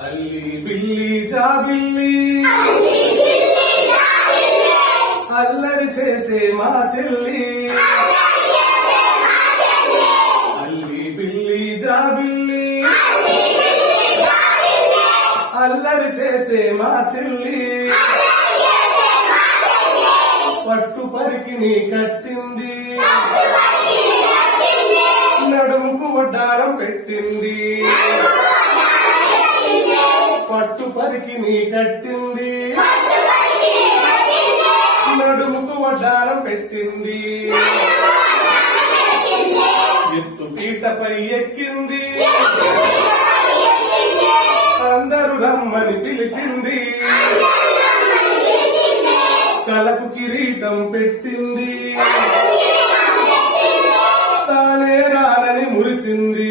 అల్లి బిల్లి జాబిల్లి అల్లరి చేసే మా చెల్లి అల్లి బిల్లి జాబిల్లి అల్లరి చేసే మా చెల్లి పట్టు పరికిని కట్టింది నడుముకు వడ్డారం పెట్టింది పట్టు పరికిని కట్టింది నడుముకు వడ్డారం పెట్టింది ఎత్తు పీటపై ఎక్కింది అందరూ రమ్మని పిలిచింది తలకు కిరీటం పెట్టింది తానే రానని మురిసింది